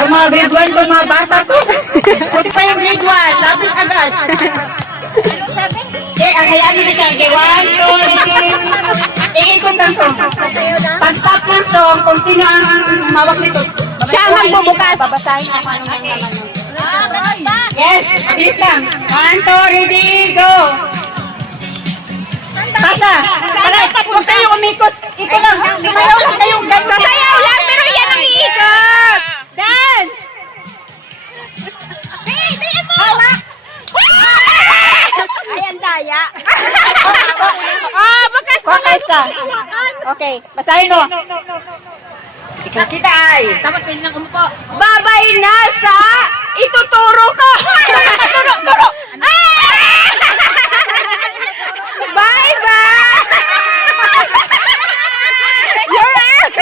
Ang mga grade 1 ko, mga bata to. Buti pa yung grade 1, lapit agad. Okay, hayaan mo na siya. Okay, 1, 2, 3. Ikikot lang song. Pag-stop ng song, kung sino ang mawak nito. Siya ang magbubukas. Babasahin ako anong naman. Yes, mabilis lang. 1, 2, ready, go! Pasa! Tara, huwag kayong umikot. Ito lang, sumayaw lang kayong ganun. Sasayaw lang, pero yan ang iikot. Dance! Hawak! Ay, ang daya. Oh, bukas mo. Okay, sa. Okay, basahin mo. Kita ay. Tapos pwede nang umupo. Babay na sa ituturo ko. Turo. Bye-bye! You're out!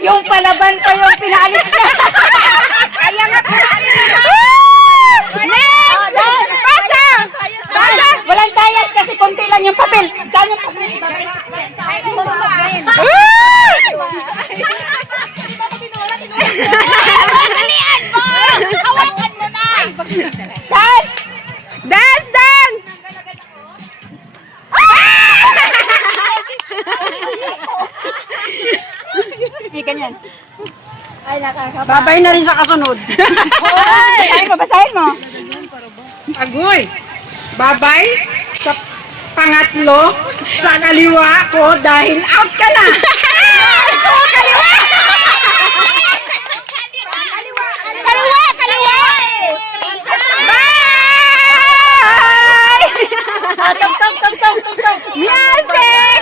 Yung palaban pa yung pinaalis niya. Kaya nga Next! Pasa! Pasa! Walang tayat kasi konti lang yung papel. Saan yung papel? Dalian mo! Hawakan mo na! Dance! Dance! Dance! Hindi ganyan. Ay, nakakaba. Babay na rin sa kasunod. Basahin mo. Agoy! Babay sa pangatlo sa kaliwa ko dahil out ka na! Kaliwa! Kaliwa! Kaliwa! Bye! Tug. Music!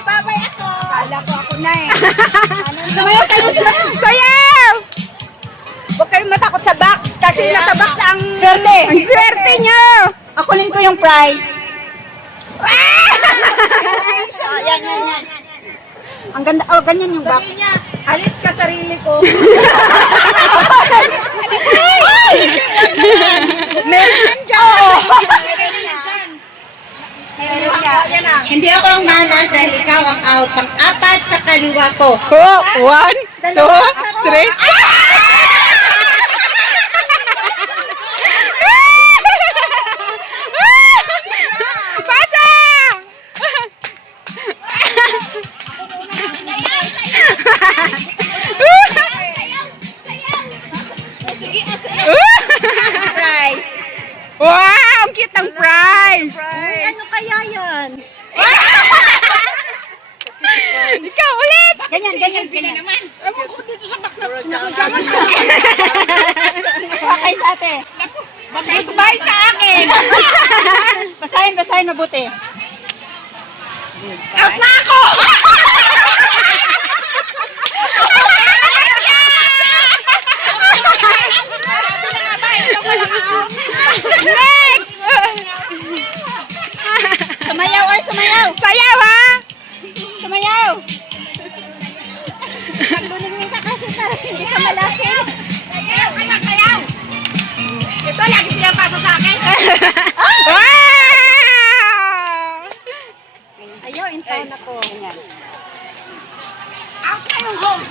Babay ako. Kala ko ako na eh. Sumayaw kayo! Sayaw! Huwag kayong matakot sa box kasi nasa box ang swerte. Ang swerte nyo! Akunin ko yung prize. Yan. Ang ganda. Oh, ganyan yung box. niya, alis ka sarili ko. Meron dyan. Hindi ako ang malas dahil ikaw ang out. Pang-apat sa kaliwa ko. Oh, 1, 2, 3. Pasa! Prize. Wow! Ang cute ng prize! Ano kaya yan? Ikaw ulit! Ganyan. naman. Ewan ko dito sa bakla. Pakay sa ate. Mag-goodbye sa akin. Basahin mabuti. Out na ako! Next! Sumayaw or sumayaw. Sayaw ha! Sumayaw. Luling ka kasi para hindi ka malapit. Sayaw! Ito, lagi pinapasa sa akin. Wow! Ayaw, intaw na ko. Out na yung host.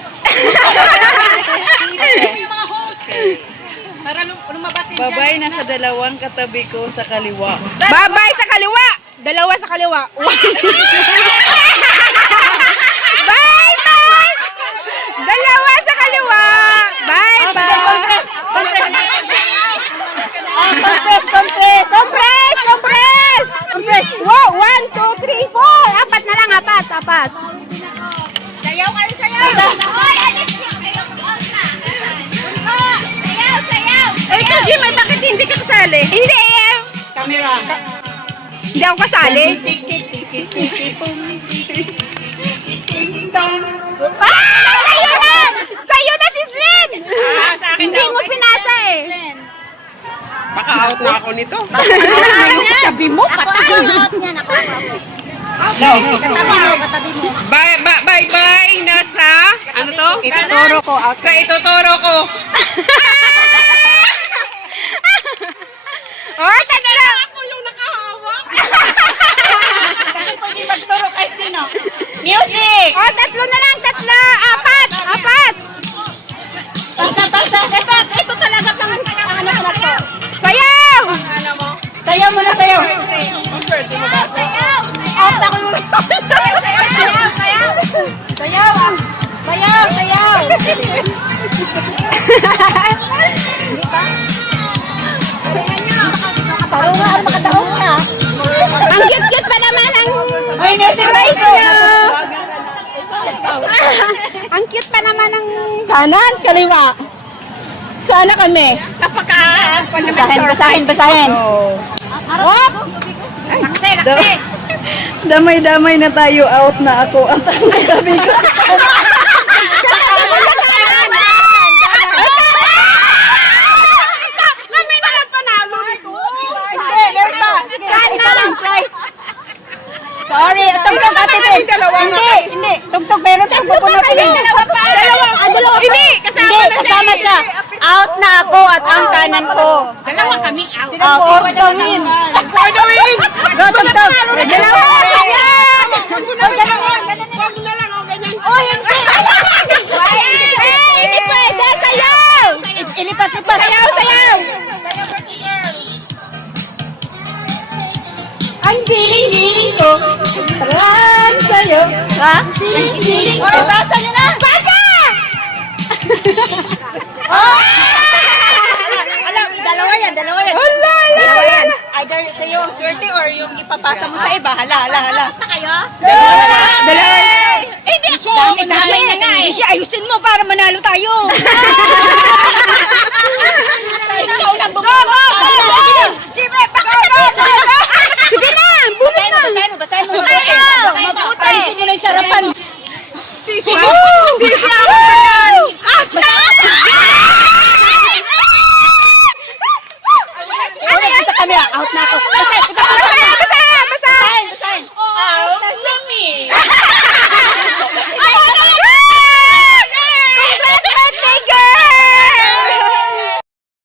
Yung mga host. Para lumabas din dyan. Babay na sa dalawang katabi ko sa kaliwa. Babay sa kaliwa! Dalawa sa kaliwa. Bye-bye! Dalawa sa kaliwa! Bye-bye! Compress. Compress! Wow! 1, 2, 3, 4! Apat na lang, apat. Sayaw kayo, sayaw. Eh, ikaw, Jimmy, bakit hindi ka kasali? Hindi! Camera. Hindi ako kasali. Sa'yo na! Sa'yo na si Sven! Hindi mo pinasa eh. Baka out na ako nito. Sabi mo, patay. Katabi mo. Bye-bye nasa, ano to? Ituturo ko. Sa ituturo ko. Oh, tanda lang. Ako yung nakahawak. Pwede magturo kahit sino. Music! Dali! O, tatlo na lang, tatlo. Apat. Ito talaga pang ano na to. Sayaw. Sayaw mo na, sayaw. Out ako yung... Sayaw ah. Sayaw. Parang nga, makataong na. Ang cute-cute pa naman ang... Ay, music rice Ang cute pa naman ang... Kanan, kaliwa. Sana kami. Basahin. Hop! Damay-damay na tayo. Out na ako. At ang sabi ko. Kami na lang panalo nito. Sorry, tugtog ate Bel. Hindi. Tugtog, meron tayong pupunutin. Dalawa pa. Hindi, kasama siya. Out na ako at ang kanan ko. Dalawa kami out. For the win. Go, tugtog. Dalawa. Oh, hindi. Hindi pwede. Sayaw. Ilipat-lipat. Sayaw. Ang diling-diling ko. Parang sa'yo. Ha? Diling-diling ko. Oy, basa nyo na. Basa! Alam, dalawa yan. Dalawa yan. Either sa'yo ang swerte or yung ipapasa mo sa iba. Hala. kayo? Dalawa. Hindi ako. Damay na nga eh. Ayusin mo para manalo tayo. Ikaw lang bumaba. Sige, Sige lang. Bunot na. Basahin mo. Sayaw. Mabuti. Alisin mo na yung sarapan. Wow!